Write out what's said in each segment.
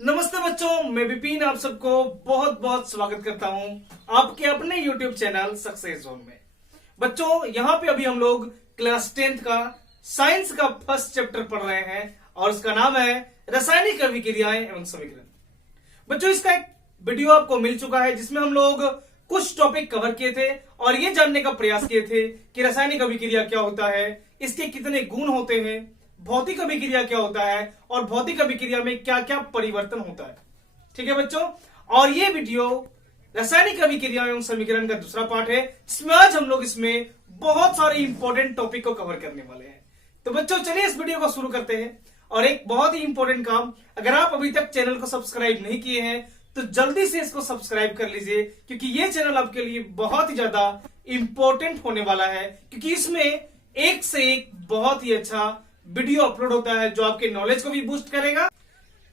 नमस्ते बच्चों, मैं विपिन आप सबको बहुत बहुत स्वागत करता हूं आपके अपने YouTube चैनल सक्सेस जोन में। बच्चों, यहां पे अभी हम लोग क्लास 10th का साइंस का फर्स्ट चैप्टर पढ़ रहे हैं और उसका नाम है रासायनिक अभिक्रियाएं एवं समीकरण। बच्चों, इसका एक वीडियो आपको मिल चुका है जिसमें हम लोग कुछ टॉपिक कवर किए थे और ये जानने का प्रयास किए थे कि रासायनिक अभिक्रिया क्या होता है, इसके कितने गुण होते हैं, भौतिक अभिक्रिया क्या होता है और भौतिक अभिक्रिया में क्या क्या परिवर्तन होता है। ठीक है बच्चों, और ये वीडियो रासायनिक अभिक्रिया एवं समीकरण का दूसरा पार्ट है जिसमें आज हम लोग इसमें बहुत सारे इंपॉर्टेंट टॉपिक को कवर करने वाले हैं। तो बच्चों चलिए इस वीडियो को शुरू करते हैं। और एक बहुत ही इंपॉर्टेंट काम, अगर आप अभी तक चैनल को सब्सक्राइब नहीं किए हैं तो जल्दी से इसको सब्सक्राइब कर लीजिए, क्योंकि ये चैनल आपके लिए बहुत ही ज्यादा इंपॉर्टेंट होने वाला है, क्योंकि इसमें एक से एक बहुत ही अच्छा वीडियो अपलोड होता है जो आपके नॉलेज को भी बूस्ट करेगा।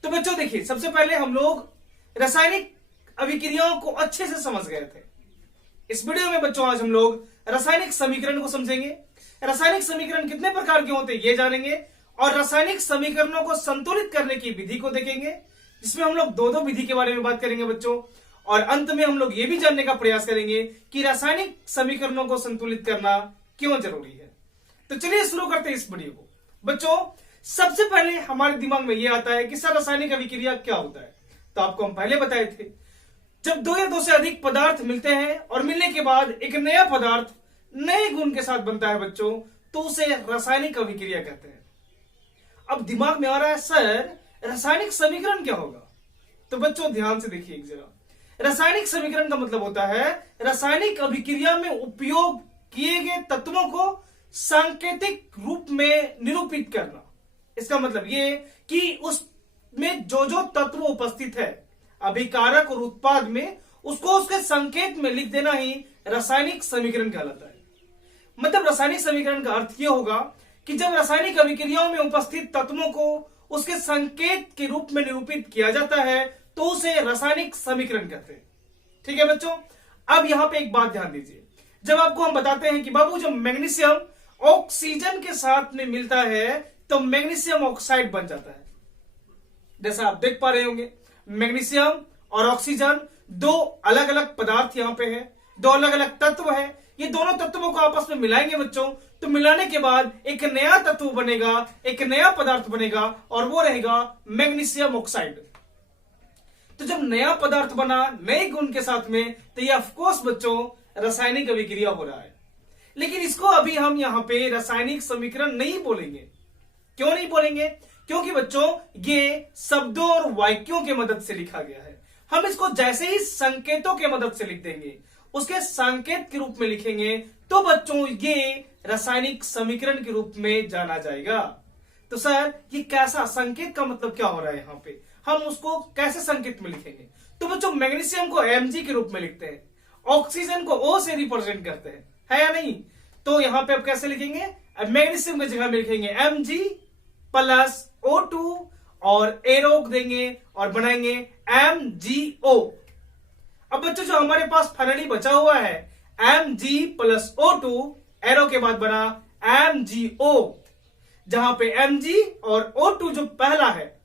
तो बच्चों देखिए, सबसे पहले हम लोग रासायनिक अभिक्रियाओं को अच्छे से समझ गए थे। इस वीडियो में बच्चों आज हम लोग रासायनिक समीकरण को समझेंगे। रासायनिक समीकरण कितने प्रकार के होते हैं ये जानेंगे और रासायनिक समीकरणों को संतुलित करने की विधि को देखेंगे, जिसमें हम लोग दो विधि के बारे में बात करेंगे बच्चों। और अंत में हम लोग ये भी जानने का प्रयास करेंगे कि रासायनिक समीकरणों को संतुलित करना क्यों जरूरी है। तो चलिए शुरू करते हैं इस वीडियो को। बच्चों, सबसे पहले हमारे दिमाग में यह आता है कि सर रासायनिक अभिक्रिया क्या होता है। तो आपको हम पहले बताए थे, जब दो या दो से अधिक पदार्थ मिलते हैं और मिलने के बाद एक नया पदार्थ नए गुण के साथ बनता है बच्चों, तो उसे रासायनिक अभिक्रिया कहते हैं। अब दिमाग में आ रहा है सर रासायनिक समीकरण क्या होगा। तो बच्चों ध्यान से देखिए एक जगह, रासायनिक समीकरण का मतलब होता है रासायनिक अभिक्रिया में उपयोग किए गए तत्वों को सांकेतिक रूप में निरूपित करना। इसका मतलब ये कि उसमें जो जो तत्व उपस्थित है अभिकारक और उत्पाद में, उसको उसके संकेत में लिख देना ही रासायनिक समीकरण कहलाता है। मतलब रासायनिक समीकरण का अर्थ यह होगा कि जब रासायनिक अभिक्रियाओं में उपस्थित तत्वों को उसके संकेत के रूप में निरूपित किया जाता है तो उसे रासायनिक समीकरण कहते हैं। ठीक है बच्चों, अब यहां पे एक बात ध्यान दीजिए। जब आपको हम बताते हैं कि बाबू जब मैग्नीशियम ऑक्सीजन के साथ में मिलता है तो मैग्नीशियम ऑक्साइड बन जाता है। जैसा आप देख पा रहे होंगे, मैग्नीशियम और ऑक्सीजन दो अलग अलग पदार्थ यहां पे है, दो अलग अलग तत्व है। ये दोनों तत्वों को आपस में मिलाएंगे बच्चों, तो मिलाने के बाद एक नया तत्व बनेगा, एक नया पदार्थ बनेगा और वो रहेगा मैग्नीशियम ऑक्साइड। तो जब नया पदार्थ बना नए गुण के साथ में, तो ये ऑफकोर्स बच्चों रासायनिक अभिक्रिया हो रहा है। लेकिन इसको अभी हम यहां पे रासायनिक समीकरण नहीं बोलेंगे। क्यों नहीं बोलेंगे? क्योंकि बच्चों ये शब्दों और वाक्यों के मदद से लिखा गया है। हम इसको जैसे ही संकेतों के मदद से लिख देंगे, उसके संकेत के रूप में लिखेंगे, तो बच्चों ये रासायनिक समीकरण के रूप में जाना जाएगा। तो सर ये कैसा संकेत का मतलब क्या हो रहा है यहाँ पे, हम उसको कैसे संकेत में लिखेंगे? तो बच्चों मैग्नीशियम को Mg के रूप में लिखते हैं, ऑक्सीजन को O से रिप्रेजेंट करते हैं, है या नहीं? तो यहां पे आप कैसे लिखेंगे? मैग्नीशियम की जगह में लिखेंगे Mg प्लस O2 और एरो देंगे और बनाएंगे MgO। अब बच्चों जो हमारे पास फाइनली बचा हुआ है Mg प्लस O2 एरो के बाद बना MgO, जहां पे Mg और O2 जो पहला है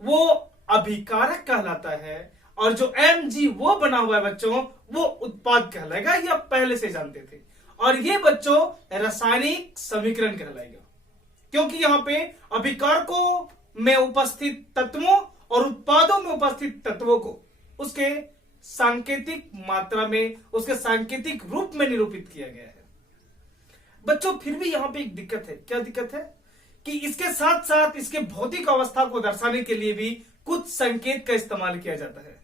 वो अभिकारक कहलाता है और जो Mg वो बना हुआ है बच्चों वो उत्पाद कहलाएगा। ये आप पहले से जानते थे। और ये बच्चों रासायनिक समीकरण कहलाएगा, क्योंकि यहां पे अभिकारकों में उपस्थित तत्वों और उत्पादों में उपस्थित तत्वों को उसके सांकेतिक मात्रा में, उसके सांकेतिक रूप में निरूपित किया गया है। बच्चों फिर भी यहां पे एक दिक्कत है। क्या दिक्कत है? कि इसके साथ साथ इसके भौतिक अवस्था को दर्शाने के लिए भी कुछ संकेत का इस्तेमाल किया जाता है।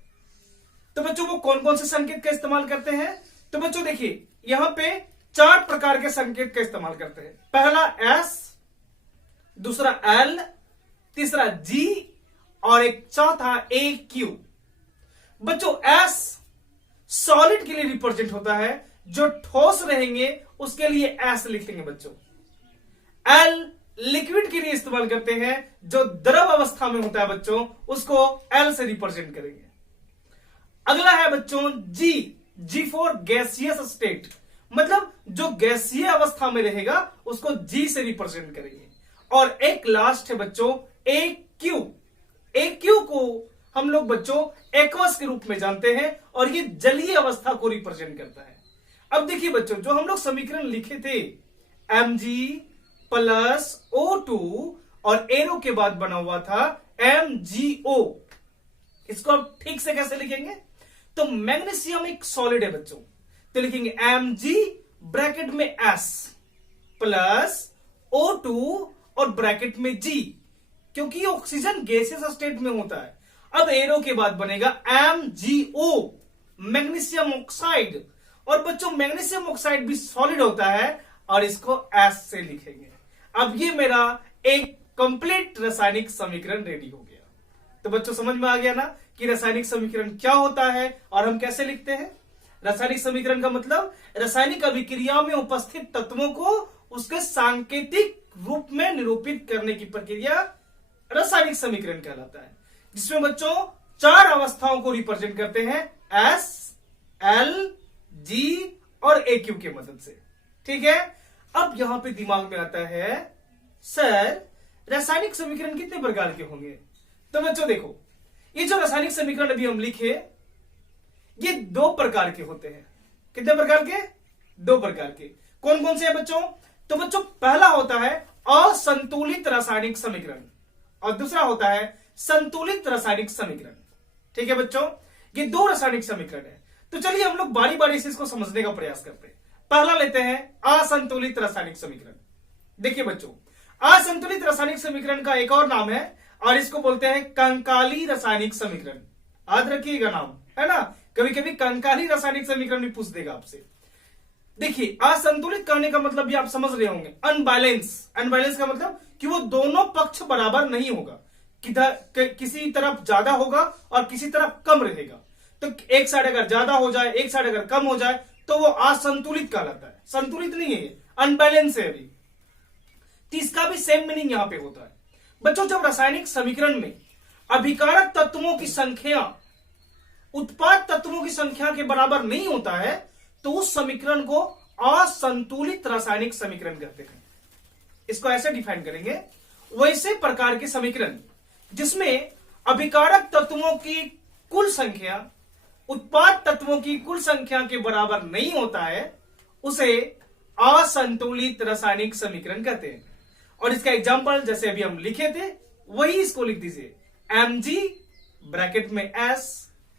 तो बच्चों वो कौन कौन से संकेत का इस्तेमाल करते हैं? तो बच्चों देखिए, यहां पे 4 प्रकार के संकेत का इस्तेमाल करते हैं। पहला S, दूसरा L, तीसरा G और एक चौथा AQ। बच्चों S सॉलिड के लिए रिप्रेजेंट होता है, जो ठोस रहेंगे उसके लिए S लिखेंगे बच्चों। L लिक्विड के लिए इस्तेमाल करते हैं, जो द्रव अवस्था में होता है बच्चों उसको L से रिप्रेजेंट करेंगे। अगला है बच्चों G फॉर गैसियस स्टेट, मतलब जो गैसीय अवस्था में रहेगा उसको G से रिप्रेजेंट करेंगे। और एक लास्ट है बच्चों AQ को हम लोग बच्चों एक्वस के रूप में जानते हैं और ये जलीय अवस्था को रिप्रेजेंट करता है। अब देखिए बच्चों, जो हम लोग समीकरण लिखे थे Mg प्लस O2 और एरो के बाद बना हुआ था MgO, इसको आप ठीक से कैसे लिखेंगे? तो मैग्नीशियम एक सॉलिड है बच्चों, तो लिखेंगे Mg ब्रैकेट में S प्लस O2 और ब्रैकेट में G, क्योंकि ऑक्सीजन गैसियस स्टेट में होता है। अब एरो के बाद बनेगा MgO मैग्नीशियम ऑक्साइड, और बच्चों मैग्नीशियम ऑक्साइड भी सॉलिड होता है और इसको S से लिखेंगे। अब ये मेरा एक कंप्लीट रासायनिक समीकरण रेडी हो गया। तो बच्चों समझ में आ गया ना कि रासायनिक समीकरण क्या होता है और हम कैसे लिखते हैं। रासायनिक समीकरण का मतलब रासायनिक अभिक्रिया में उपस्थित तत्वों को उसके सांकेतिक रूप में निरूपित करने की प्रक्रिया रासायनिक समीकरण कहलाता है, जिसमें बच्चों 4 अवस्थाओं को रिप्रेजेंट करते हैं S, L, G और AQ के मदद से। ठीक है, अब यहां पे दिमाग में आता है सर रासायनिक समीकरण कितने प्रकार के होंगे? तो बच्चों देखो, ये जो रासायनिक समीकरण अभी हम लिखे ये 2 प्रकार के होते हैं। कितने प्रकार के? 2 प्रकार के। कौन कौन से हैं बच्चों? तो बच्चों पहला होता है असंतुलित रासायनिक समीकरण और दूसरा होता है संतुलित रासायनिक समीकरण। ठीक है बच्चों, ये 2 रासायनिक समीकरण है। तो चलिए हम लोग बारी बारी से इसको समझने का प्रयास करते हैं। पहला लेते हैं असंतुलित रासायनिक समीकरण। देखिए बच्चों, असंतुलित रासायनिक समीकरण का एक और नाम है और इसको बोलते हैं कंकाली रासायनिक समीकरण। याद रखिएगा नाम, है ना, कभी कभी कंकाली रासायनिक समीकरण भी पूछ देगा आपसे। देखिए असंतुलित करने का मतलब भी आप समझ रहे होंगे, अनबैलेंस। अनबैलेंस का मतलब कि वो दोनों पक्ष बराबर नहीं होगा, किसी तरफ ज्यादा होगा और किसी तरफ कम रहेगा। तो एक साइड अगर ज्यादा हो जाए, एक साइड अगर कम हो जाए तो वो असंतुलित कहलाता है। संतुलित नहीं है, अनबैलेंस है अभी। तो इसका भी सेम मीनिंग यहां पे होता है बच्चों। जब रासायनिक समीकरण में अभिकारक तत्वों की संख्या उत्पाद तत्वों की संख्या के बराबर नहीं होता है तो उस समीकरण को असंतुलित रासायनिक समीकरण कहते हैं। इसको ऐसे डिफाइन करेंगे, वैसे प्रकार के समीकरण जिसमें अभिकारक तत्वों की कुल संख्या उत्पाद तत्वों की कुल संख्या के बराबर नहीं होता है उसे असंतुलित रासायनिक समीकरण कहते हैं। और इसका एग्जांपल जैसे अभी हम लिखे थे वही इसको लिख दीजिए, Mg ब्रैकेट में S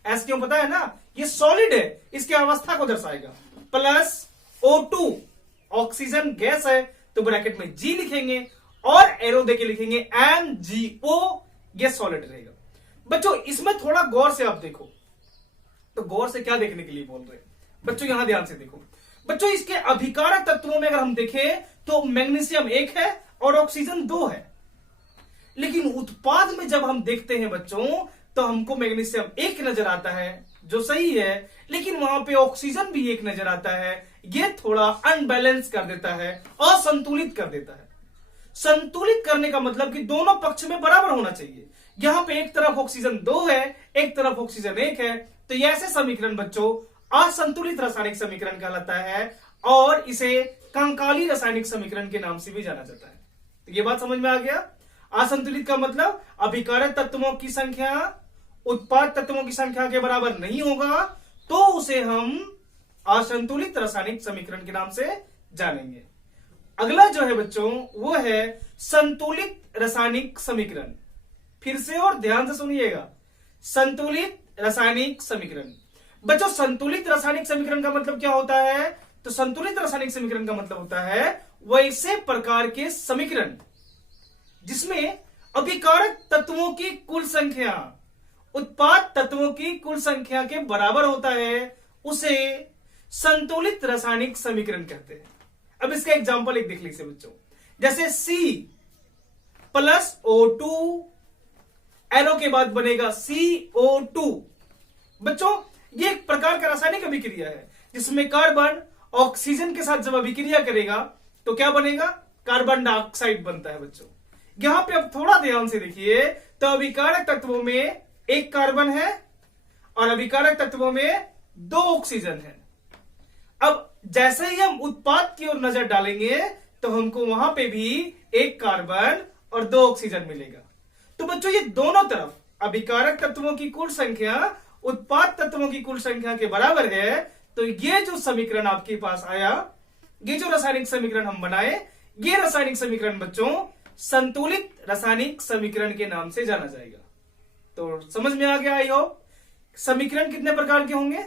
क्यों पता है ना, ये सॉलिड है, इसकी अवस्था को दर्शाएगा, प्लस O2 ऑक्सीजन गैस है तो ब्रैकेट में G लिखेंगे और एरो देके लिखेंगे MgO, ये सॉलिड रहेगा। बच्चों इसमें थोड़ा गौर से आप देखो, तो गौर से क्या देखने के लिए बोल रहे हैं बच्चों, यहां ध्यान से देखो बच्चों। इसके अभिकारक तत्वों में अगर हम देखें तो मैग्नीशियम 1 है और ऑक्सीजन 2 है, लेकिन उत्पाद में जब हम देखते हैं बच्चों तो हमको मैग्नीशियम 1 नजर आता है जो सही है, लेकिन वहां पे ऑक्सीजन भी 1 नजर आता है। ये थोड़ा अनबैलेंस कर देता है, असंतुलित कर देता है। संतुलित करने का मतलब कि दोनों पक्ष में बराबर होना चाहिए। यहां पे एक तरफ ऑक्सीजन 2 है, एक तरफ ऑक्सीजन 1 है, तो ये ऐसे समीकरण बच्चों असंतुलित रासायनिक समीकरण कहलाता है और इसे कंकाली रासायनिक समीकरण के नाम से भी जाना जाता है। तो ये बात समझ में आ गया। असंतुलित का मतलब अभिकारक तत्वों की संख्या उत्पाद तत्वों की संख्या के बराबर नहीं होगा तो उसे हम असंतुलित रासायनिक समीकरण के नाम से जानेंगे। अगला जो है बच्चों वो है संतुलित रासायनिक समीकरण। फिर से और ध्यान से सुनिएगा, संतुलित रासायनिक समीकरण। बच्चों संतुलित रासायनिक समीकरण का मतलब क्या होता है? तो संतुलित रासायनिक समीकरण का मतलब होता है वैसे प्रकार के समीकरण जिसमें अभिकारक तत्वों की कुल संख्या उत्पाद तत्वों की कुल संख्या के बराबर होता है, उसे संतुलित रासायनिक समीकरण कहते हैं। अब इसका एग्जांपल एक देख लीजिए बच्चों, जैसे C प्लस O2 एरो के बाद बनेगा CO2। बच्चों ये एक प्रकार का रासायनिक अभिक्रिया है जिसमें कार्बन ऑक्सीजन के साथ जब अभिक्रिया करेगा तो क्या बनेगा? कार्बन डाइऑक्साइड बनता है। बच्चों यहां पे अब थोड़ा ध्यान से देखिए, तो अभिकारक तत्वों में 1 कार्बन है और अभिकारक तत्वों में 2 ऑक्सीजन है। अब जैसे ही हम उत्पाद की ओर नजर डालेंगे तो हमको वहां पे भी 1 कार्बन और 2 ऑक्सीजन मिलेगा। तो बच्चों ये दोनों तरफ अभिकारक तत्वों की कुल संख्या उत्पाद तत्वों की कुल संख्या के बराबर है, तो ये जो समीकरण आपके पास आया, ये जो रासायनिक समीकरण हम बनाए, ये रासायनिक समीकरण बच्चों संतुलित रासायनिक समीकरण के नाम से जाना जाएगा। तो समझ में आ गया आई होप। समीकरण कितने प्रकार के होंगे?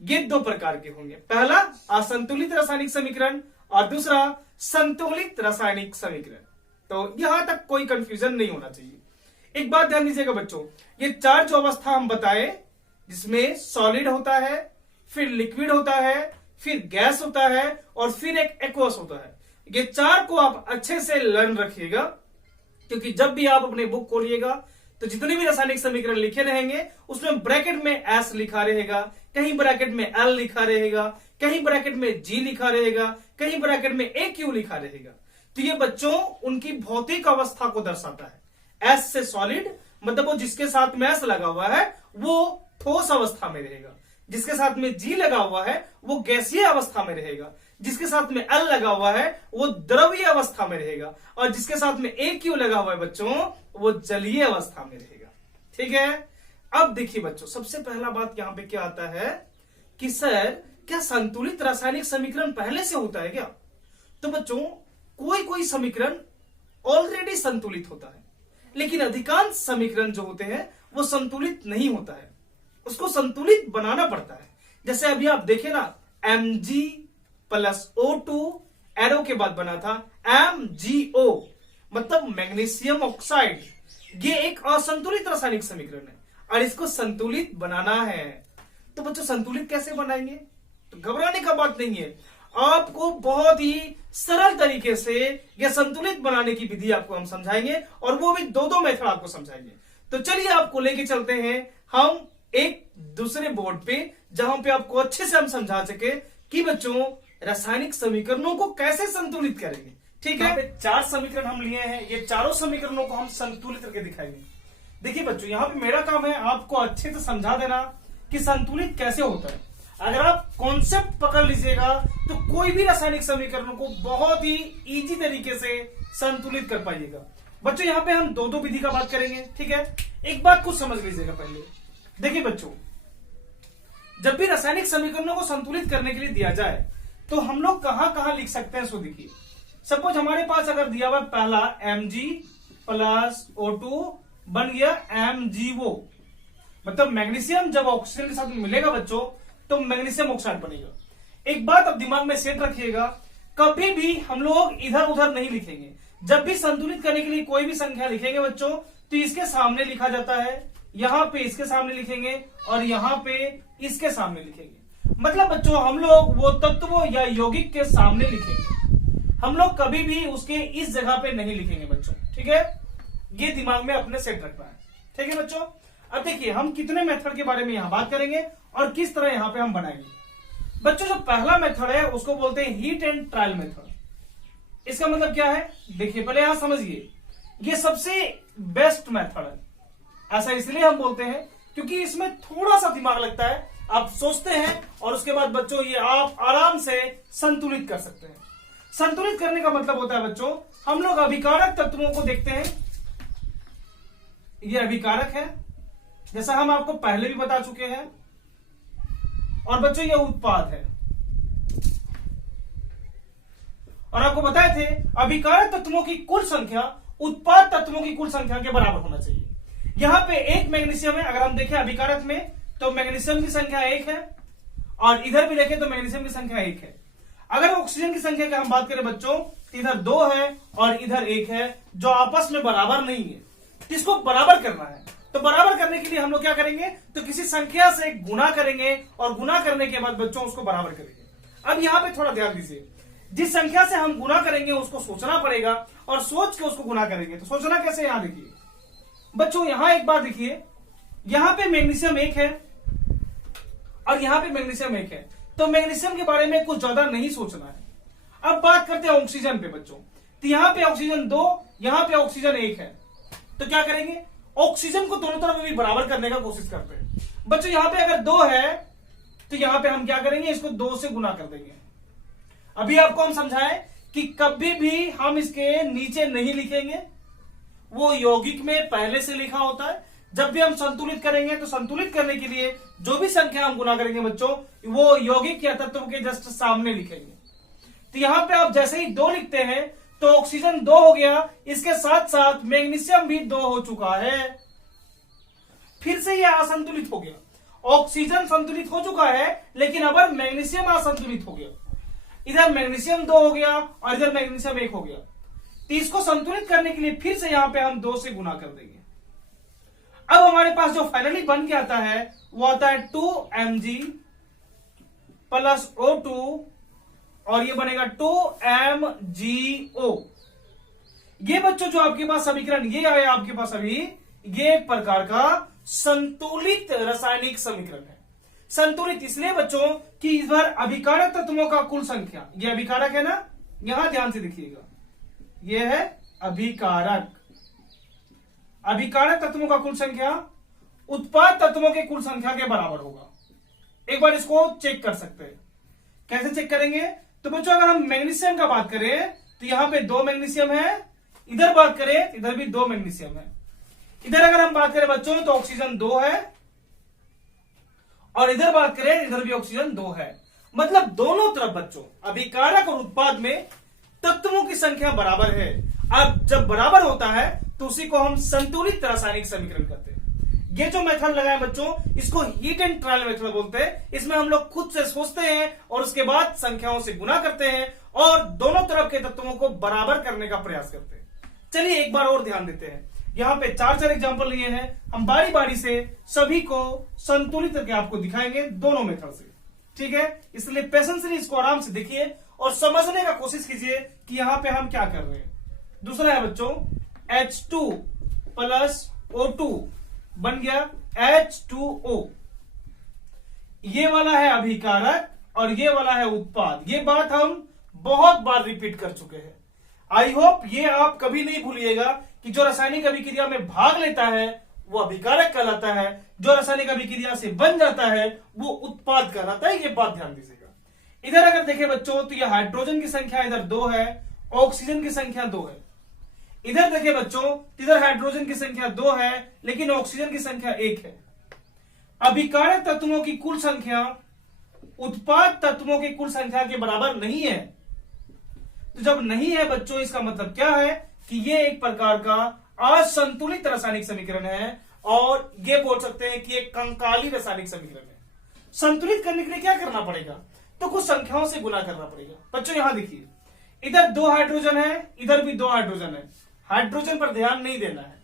ये 2 प्रकार के होंगे। पहला असंतुलित रासायनिक समीकरण और दूसरा संतुलित रासायनिक समीकरण। तो यहां तक कोई कंफ्यूजन नहीं होना चाहिए। एक बात ध्यान दीजिएगा बच्चों, ये 4 जो अवस्था हम बताए, जिसमें सॉलिड होता है, फिर लिक्विड होता है, फिर गैस होता है और फिर एक एक्वस होता है, ये 4 को आप अच्छे से लर्न रखिएगा, क्योंकि जब भी आप अपने बुक खोलिएगा तो जितने भी रासायनिक समीकरण लिखे रहेंगे उसमें ब्रैकेट में एस लिखा रहेगा, कहीं ब्रैकेट में एल लिखा रहेगा, कहीं ब्रैकेट में जी लिखा रहेगा, कहीं ब्रैकेट में ए क्यू लिखा रहेगा। तो ये बच्चों उनकी भौतिक अवस्था को दर्शाता है। एस से सॉलिड मतलब वो जिसके साथ में एस लगा हुआ है वो ठोस अवस्था में रहेगा, जिसके साथ में जी लगा हुआ है वो गैसीय अवस्था में रहेगा, जिसके साथ में एल लगा हुआ है वो द्रवीय अवस्था में रहेगा, और जिसके साथ में ए क्यू लगा हुआ है बच्चों वो जलीय अवस्था में रहेगा। ठीक है। अब देखिए बच्चों, सबसे पहला बात यहां पे क्या आता है कि सर क्या संतुलित रासायनिक समीकरण पहले से होता है क्या? तो बच्चों कोई कोई समीकरण ऑलरेडी संतुलित होता है, लेकिन अधिकांश समीकरण जो होते हैं वो संतुलित नहीं होता है, उसको संतुलित बनाना पड़ता है। जैसे अभी आप देखें ना, Mg प्लस O2 एरो के बाद बना था MgO, मतलब मैग्नीशियम ऑक्साइड। ये एक असंतुलित रासायनिक समीकरण है और इसको संतुलित बनाना है। तो बच्चों संतुलित कैसे बनाएंगे? तो घबराने का बात नहीं है, आपको बहुत ही सरल तरीके से यह संतुलित बनाने की विधि आपको हम समझाएंगे, और वो भी 2 मेथड आपको समझाएंगे। तो चलिए आपको लेके चलते हैं हम एक दूसरे बोर्ड पे, जहां पे आपको अच्छे से हम समझा सके कि बच्चों रासायनिक समीकरणों को कैसे संतुलित करेंगे। ठीक है। 4 समीकरण हम लिए हैं, ये चारों समीकरणों को हम संतुलित करके दिखाएंगे। देखिए बच्चों, यहाँ पे मेरा काम है आपको अच्छे से समझा देना कि संतुलित कैसे होता है। अगर आप कॉन्सेप्ट पकड़ लीजिएगा तो कोई भी रासायनिक समीकरणों को बहुत ही इजी तरीके से संतुलित कर पाइएगा। बच्चों यहाँ पे हम 2 विधि का बात करेंगे। ठीक है। एक बात कुछ समझ लीजिएगा पहले। देखिए बच्चों, जब भी रासायनिक समीकरणों को संतुलित करने के लिए दिया जाए तो हम लोग कहां कहां लिख सकते हैं, सो देखिए। सपोज हमारे पास अगर दिया हुआ पहला Mg प्लस O2 बन गया MgO, मतलब मैग्नीशियम जब ऑक्सीजन के साथ मिलेगा बच्चों तो मैग्नीशियम ऑक्साइड बनेगा। एक बात अब दिमाग में सेट रखिएगा, कभी भी हम लोग इधर उधर नहीं लिखेंगे। जब भी संतुलित करने के लिए कोई भी संख्या लिखेंगे बच्चों तो इसके सामने लिखा जाता है, यहां पे इसके सामने लिखेंगे और यहां पे इसके सामने लिखेंगे। मतलब बच्चों हम लोग वो तत्वों या यौगिक के सामने लिखेंगे, हम लोग कभी भी उसके इस जगह पे नहीं लिखेंगे बच्चों। ठीक है, ये दिमाग में अपने सेट रखना है। ठीक है बच्चों। अब देखिए हम कितने मेथड के बारे में यहां बात करेंगे और किस तरह यहां पे हम बनाएंगे। बच्चों जो पहला मेथड है उसको बोलते हैं हीट एंड ट्रायल मेथड। इसका मतलब क्या है, देखिए पहले यहां समझिए, ये सबसे बेस्ट मेथड है। ऐसा इसलिए हम बोलते हैं क्योंकि इसमें थोड़ा सा दिमाग लगता है, आप सोचते हैं और उसके बाद बच्चों ये आप आराम से संतुलित कर सकते हैं। संतुलित करने का मतलब होता है बच्चों, हम लोग अभिकारक तत्वों को देखते हैं। ये अभिकारक है, जैसा हम आपको पहले भी बता चुके हैं, और बच्चों ये उत्पाद है। और आपको बताए थे अभिकारक तत्वों की कुल संख्या उत्पाद तत्वों की कुल संख्या के बराबर होना चाहिए। यहां पे एक मैग्नीशियम है, अगर हम देखें अभिकारक में तो मैग्नीशियम की संख्या 1 है, और इधर भी देखें तो मैग्नीशियम की संख्या 1 है। अगर ऑक्सीजन की संख्या की हम बात करें बच्चों तो इधर 2 है और इधर 1 है, जो आपस में बराबर नहीं है। इसको बराबर करना है, तो बराबर करने के लिए हम लोग क्या करेंगे, तो किसी संख्या से गुना करेंगे और गुना करने के बाद बच्चों उसको बराबर करेंगे। अब यहां पे थोड़ा ध्यान दीजिए, जिस संख्या से हम गुना करेंगे उसको सोचना पड़ेगा और सोच के उसको गुना करेंगे। तो सोचना कैसे, यहां देखिए बच्चों, यहां एक बात देखिए, यहां पे मैग्नीशियम 1 है और यहां पे मैग्नीशियम 1 है, तो मैग्नीशियम के बारे में कुछ ज्यादा नहीं सोचना है। अब बात करते हैं ऑक्सीजन पे बच्चों, तो यहां पे ऑक्सीजन 2, यहां पे ऑक्सीजन 1 है, तो क्या करेंगे, ऑक्सीजन को दोनों तरफ भी बराबर करने का कोशिश करते हैं। बच्चों यहां पे अगर 2 है तो यहां पे हम क्या करेंगे, इसको 2 से गुना कर देंगे। अभी आपको हम समझाएं कि कभी भी हम इसके नीचे नहीं लिखेंगे, वो यौगिक में पहले से लिखा होता है। जब भी हम संतुलित करेंगे तो संतुलित करने के लिए जो भी संख्या हम गुना करेंगे बच्चों, वो यौगिक या तत्व के जस्ट सामने लिखेंगे। तो यहां पे आप जैसे ही 2 लिखते हैं तो ऑक्सीजन 2 हो गया, इसके साथ साथ मैग्नीशियम भी 2 हो चुका है। फिर से यह असंतुलित हो गया। ऑक्सीजन संतुलित हो चुका है, लेकिन अब मैग्नीशियम असंतुलित हो गया। इधर मैग्नीशियम 2 हो गया और इधर मैग्नीशियम 1 हो गया। तो इसको संतुलित करने के लिए फिर से यहां पे हम 2 से गुना कर देंगे। अब हमारे पास जो फाइनली बन के आता है वो आता है 2mg प्लस O2 और ये बनेगा 2mgO। ये बच्चों जो आपके पास समीकरण ये आया आपके पास अभी, ये एक प्रकार का संतुलित रासायनिक समीकरण है। संतुलित इसलिए बच्चों कि इस बार अभिकारक तत्वों का कुल संख्या, ये अभिकारक है ना, यहां ध्यान से देखिएगा, ये है अभिकारक। अभिकारक तत्वों का कुल संख्या उत्पाद तत्वों के कुल संख्या के बराबर होगा। एक बार इसको चेक कर सकते हैं। कैसे चेक करेंगे? तो बच्चों अगर हम मैग्नीशियम का बात करें तो यहां पे 2 मैग्नीशियम है, इधर बात करें इधर भी 2 मैग्नीशियम है। इधर अगर हम बात करें बच्चों तो ऑक्सीजन 2 है और इधर बात करें इधर भी ऑक्सीजन 2 है। मतलब दोनों तरफ बच्चों अभिकारक और उत्पाद में तत्वों की संख्या बराबर है। अब जब बराबर होता है तो उसी को हम संतुलित रासायनिक समीकरण कहते हैं। ये जो मेथड लगाए बच्चों, इसको हीट एंड ट्रायल मेथड बोलते हैं। इसमें हम लोग खुद से सोचते हैं और उसके बाद संख्याओं से गुना करते हैं और दोनों तरफ के तत्वों को बराबर करने का प्रयास करते हैं। चलिए एक बार और ध्यान देते हैं। यहां पे 4 एग्जाम्पल लिए हैं, हम बारी बारी से सभी को संतुलित करके आपको दिखाएंगे दोनों मेथड से, ठीक है? इसलिए पेशेंसली इसको आराम से देखिए और समझने का कोशिश कीजिए कि यहां पे हम क्या कर रहे हैं। दूसरा है बच्चों H2 प्लस O2 बन गया H2O। ये वाला है अभिकारक और ये वाला है उत्पाद। ये बात हम बहुत बार रिपीट कर चुके हैं। आई होप ये आप कभी नहीं भूलिएगा कि जो रासायनिक अभिक्रिया में भाग लेता है वो अभिकारक कहलाता है, जो रासायनिक अभिक्रिया से बन जाता है वो उत्पाद कहलाता है। ये बात ध्यान दीजिएगा। इधर अगर देखें बच्चों तो ये हाइड्रोजन की संख्या इधर 2 है, ऑक्सीजन की संख्या 2 है। इधर देखें बच्चों, इधर हाइड्रोजन की संख्या 2 है लेकिन ऑक्सीजन की संख्या 1 है। अभिकारक तत्वों की कुल संख्या उत्पाद तत्वों की कुल संख्या के बराबर नहीं है। तो जब नहीं है बच्चों, इसका मतलब क्या है कि ये एक प्रकार का असंतुलित रासायनिक समीकरण है और ये बोल सकते हैं कि एक कंकाली रासायनिक समीकरण है। संतुलित करने के लिए क्या करना पड़ेगा? तो कुछ संख्याओं से गुना करना पड़ेगा। बच्चों यहां देखिए, इधर 2 हाइड्रोजन है, इधर भी 2 हाइड्रोजन है। हाइड्रोजन पर ध्यान नहीं देना है।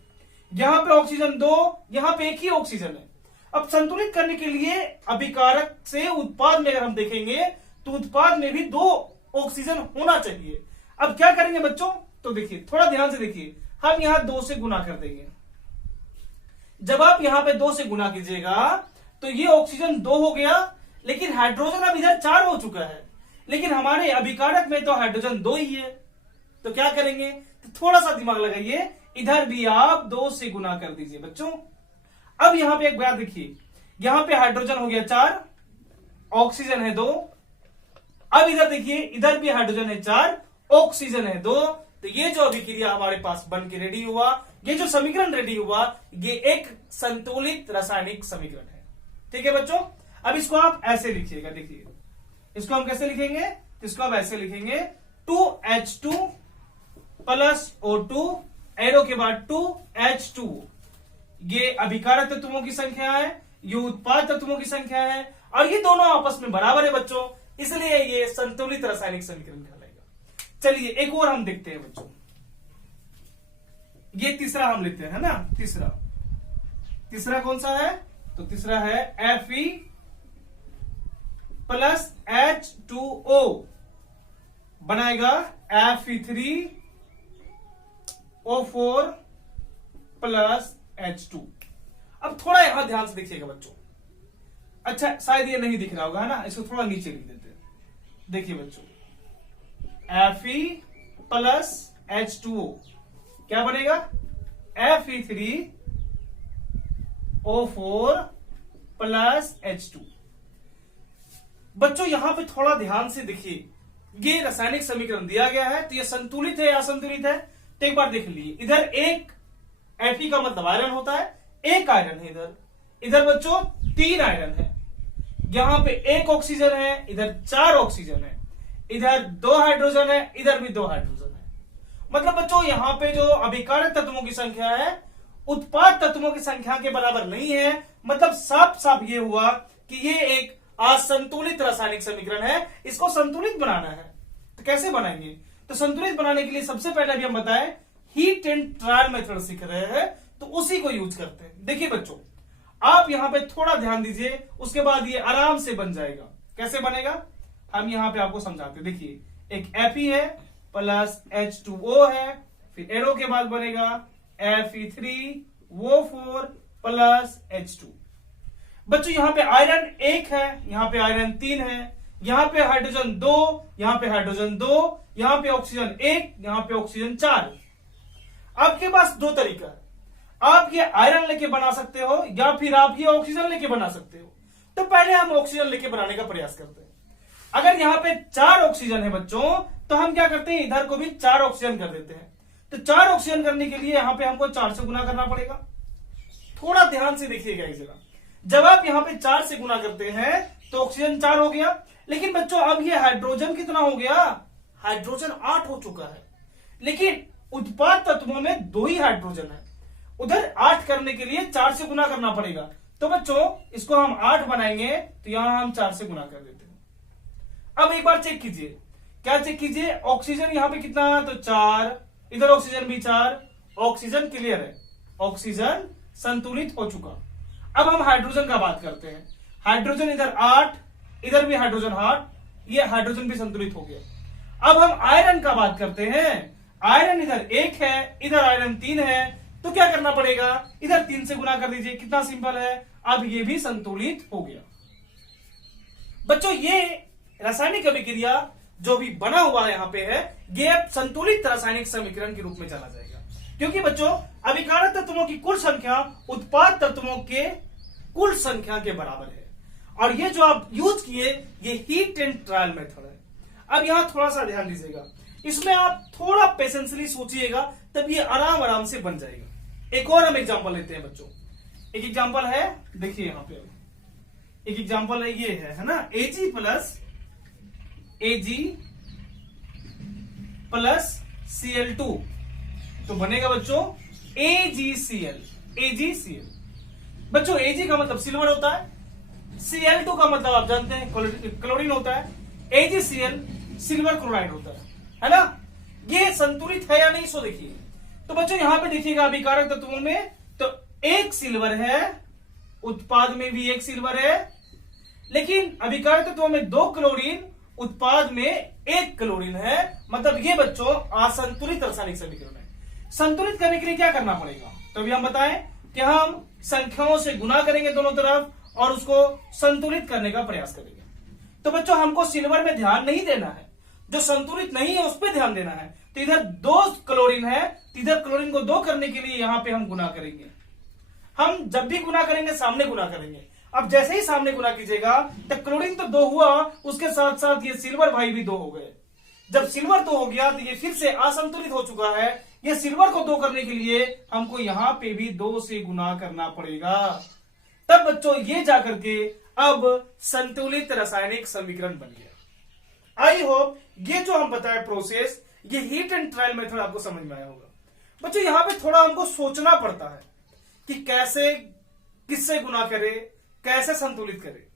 यहां पे ऑक्सीजन 2, यहां पे एक ही ऑक्सीजन है। अब संतुलित करने के लिए अभिकारक से उत्पाद में अगर हम देखेंगे तो उत्पाद में भी 2 ऑक्सीजन होना चाहिए। अब क्या करेंगे बच्चों? तो देखिए थोड़ा ध्यान से देखिए, हम यहां 2 से गुना कर देंगे। जब आप यहां पे 2 से गुना कीजिएगा तो ये ऑक्सीजन 2 हो गया, लेकिन हाइड्रोजन अब इधर 4 हो चुका है। लेकिन हमारे अभिकारक में तो हाइड्रोजन 2 ही है। तो क्या करेंगे? तो थोड़ा सा दिमाग लगाइए, इधर भी आप 2 से गुना कर दीजिए बच्चों। अब यहां पे एक बात देखिए, यहां पे हाइड्रोजन हो गया 4, ऑक्सीजन है 2। अब इधर देखिए, इधर भी हाइड्रोजन है 4, ऑक्सीजन है 2। तो ये जो अभिक्रिया हमारे पास बन के रेडी हुआ, ये जो समीकरण रेडी हुआ, ये एक संतुलित रासायनिक समीकरण है। ठीक है बच्चों? अब इसको आप ऐसे लिखिएगा। देखिए इसको हम कैसे लिखेंगे? इसको आप ऐसे लिखेंगे 2H2 प्लस O2 एरो के बाद 2H2। ये अभिकारक तत्वों की संख्या है, ये उत्पाद तत्वों की संख्या है और ये दोनों आपस में बराबर है बच्चों, इसलिए ये संतुलित रासायनिक समीकरण कहलाएगा। चलिए एक और हम देखते हैं बच्चों। ये तीसरा हम लेते हैं ना, तीसरा कौन सा है? तो तीसरा है Fe प्लस H2O बनाएगा Fe3O4 प्लस H2। अब थोड़ा यहां ध्यान से देखिएगा बच्चों। अच्छा शायद ये नहीं दिख रहा होगा, है ना? इसको थोड़ा नीचे लिख देते हैं। देखिए बच्चों, Fe प्लस H2O क्या बनेगा? Fe3O4 plus H2। बच्चों यहां पे थोड़ा ध्यान से देखिए, ये रासायनिक समीकरण दिया गया है, तो ये संतुलित है या असंतुलित है? तो एक बार देख लीजिए, इधर एक Fe का मतलब आयरन होता है, एक आयरन है, इधर इधर बच्चों 3 आयरन है, यहां पे 1 ऑक्सीजन है, इधर 4 ऑक्सीजन है, इधर 2 हाइड्रोजन है, इधर भी 2 हाइड्रोजन है। मतलब बच्चों यहां पे जो अभिकारक तत्वों की संख्या है उत्पाद तत्वों की संख्या के बराबर नहीं है। मतलब साफ साफ ये हुआ कि ये एक असंतुलित रासायनिक समीकरण है, इसको संतुलित बनाना है। तो कैसे बनाएंगे? तो संतुलित बनाने के लिए सबसे पहले अभी हम बताएं हीट एंड ट्रायल मेथड सीख रहे हैं, तो उसी को यूज करते हैं। देखिए बच्चों, आप यहां पे थोड़ा ध्यान दीजिए, उसके बाद ये आराम से बन जाएगा। कैसे बनेगा हम यहां पे आपको समझाते हैं। देखिए एक Fe है प्लस H2O है, फिर एरो के बाद बनेगा Fe3O4 प्लस H2। बच्चों यहां पे आयरन 1 है, यहां पे आयरन 3 है, यहां पे हाइड्रोजन 2, यहां पे हाइड्रोजन 2, यहां पे ऑक्सीजन 1, यहां पे ऑक्सीजन 4। आपके पास 2 तरीका है, आप ये आयरन लेके बना सकते हो या फिर आप ये ऑक्सीजन लेके बना सकते हो। तो पहले हम ऑक्सीजन लेके बनाने का प्रयास करते हैं। अगर यहां पे 4 ऑक्सीजन है बच्चों, तो हम क्या करते हैं इधर को भी 4 ऑक्सीजन कर देते हैं। तो 4 ऑक्सीजन करने के लिए यहां पे हमको 4 से गुना करना पड़ेगा। थोड़ा ध्यान से देखिएगा इस जगह, जब आप यहां पे 4 से गुना करते हैं तो ऑक्सीजन 4 हो गया, लेकिन बच्चों अब ये हाइड्रोजन कितना हो गया? हाइड्रोजन 8 हो चुका है, लेकिन उत्पाद तत्वों में 2 ही हाइड्रोजन है। उधर 8 करने के लिए 4 से गुना करना पड़ेगा। तो बच्चों इसको हम 8 बनाएंगे, तो यहां हम 4 से गुना कर देते हैं। अब एक बार चेक कीजिए, क्या चेक कीजिए, ऑक्सीजन यहां पे कितना है? तो 4, इधर ऑक्सीजन भी 4, ऑक्सीजन क्लियर है, ऑक्सीजन संतुलित हो चुका। अब हम हाइड्रोजन का बात करते हैं। हाइड्रोजन इधर 8, इधर भी हाइड्रोजन 8, ये हाइड्रोजन भी संतुलित हो गया। अब हम आयरन का बात करते हैं। आयरन इधर 1 है, इधर आयरन 3 है, तो क्या करना पड़ेगा? इधर 3 से गुना कर दीजिए, कितना सिंपल है। अब ये भी संतुलित हो गया। बच्चों ये रासायनिक अभिक्रिया जो भी बना हुआ यहां पे है, ये अब संतुलित रासायनिक समीकरण के रूप में चला जाएगा, क्योंकि बच्चों अभिकारक तत्वों की कुल संख्या उत्पाद तत्वों के कुल संख्या के बराबर है। और ये जो आप यूज किए ये हीट एंड ट्रायल मेथड है। अब यहां थोड़ा सा ध्यान दीजिएगा, इसमें आप थोड़ा पेशेंसली सोचिएगा, तब ये आराम आराम से बन जाएगा। एक और हम एग्जांपल लेते हैं बच्चों। एक एग्जांपल है, देखिए यहां पे एक एग्जांपल है, ये है ना Ag प्लस Cl2, तो बनेगा बच्चों AgCl। बच्चों Ag का मतलब सिल्वर होता है, Cl2 का मतलब आप जानते हैं क्लोरीन होता है, AgCl सिल्वर क्लोराइड होता है ना। ये संतुलित है या नहीं, सो देखिए। तो बच्चों यहां पे देखिएगा अभिकारक तत्वों में तो 1 सिल्वर है, उत्पाद में भी 1 सिल्वर है, लेकिन अभिकारक तत्वों में 2 क्लोरीन, उत्पाद में 1 क्लोरीन है। मतलब ये बच्चों असंतुलित रासायनिक समीकरण है। संतुलित करने के लिए क्या करना पड़ेगा? तो अभी हम बताएं कि हम संख्याओं से गुना करेंगे दोनों तरफ और उसको संतुलित करने का प्रयास करेंगे। तो बच्चों हमको सिल्वर में ध्यान नहीं देना है, जो संतुलित नहीं है उस पर ध्यान देना है। तो इधर 2 क्लोरीन है, तो इधर क्लोरीन को 2 करने के लिए यहां पे हम गुना करेंगे। हम जब भी गुना करेंगे सामने गुना करेंगे। अब जैसे ही सामने गुना कीजिएगा तो क्लोरीन तो 2 हुआ, उसके साथ साथ ये सिल्वर भाई भी 2 हो गए। जब सिल्वर 2 हो गया तो ये फिर से असंतुलित हो चुका है। ये सिल्वर को 2 करने के लिए हमको यहां पे भी 2 से गुना करना पड़ेगा। तब बच्चों ये जाकर के अब संतुलित रासायनिक समीकरण बन गया। आई होप ये जो हम बताए प्रोसेस, ये हीट एंड ट्रायल मेथड आपको समझ में आया होगा। बच्चों यहां पे थोड़ा हमको सोचना पड़ता है कि कैसे, किससे गुना करे, कैसे संतुलित करे।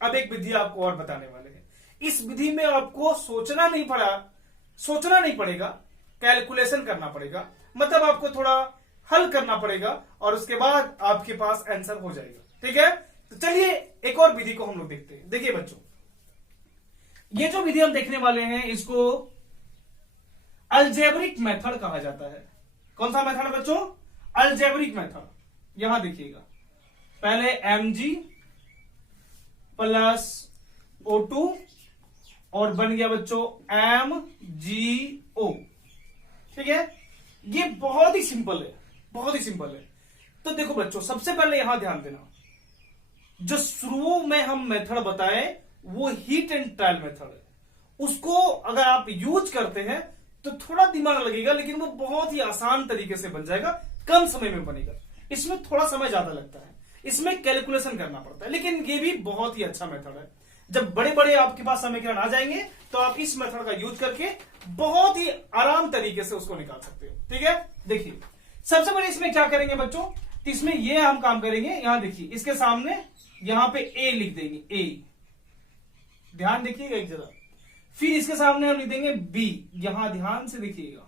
अब एक विधि आपको और बताने वाले हैं। इस विधि में आपको सोचना नहीं पड़ेगा, कैलकुलेशन करना पड़ेगा। मतलब आपको थोड़ा हल करना पड़ेगा और उसके बाद आपके पास आंसर हो जाएगा। ठीक है, तो चलिए एक और विधि को हम लोग देखते हैं। देखिए बच्चों, ये जो विधि हम देखने वाले हैं इसको अलजेब्रिक मेथड कहा जाता है। कौन सा मेथड है बच्चों? Algebraic method. यहां देखिएगा, पहले Mg प्लस O2 और बन गया बच्चों MgO। ठीक है, ये बहुत ही सिंपल है। तो देखो बच्चों, सबसे पहले यहां ध्यान देना, जो शुरू में हम मेथड बताए वो हीट एंड ट्रायल मेथड है। उसको अगर आप यूज करते हैं तो थोड़ा दिमाग लगेगा, लेकिन वो बहुत ही आसान तरीके से बन जाएगा, कम समय में बनेगा। इसमें थोड़ा समय ज्यादा लगता है, इसमें कैलकुलेशन करना पड़ता है, लेकिन ये भी बहुत ही अच्छा मेथड है। जब बड़े बड़े आपके पास समीकरण आ जाएंगे तो आप इस मेथड का यूज करके बहुत ही आराम तरीके से उसको निकाल सकते हो। ठीक है, देखिए सबसे पहले इसमें क्या करेंगे बच्चों, तो इसमें ये हम काम करेंगे, यहां देखिए इसके सामने यहां पे ए लिख देंगे, ए, ध्यान देखिएगा एक जगह। फिर इसके सामने हम लिख देंगे बी, यहां ध्यान से देखिएगा।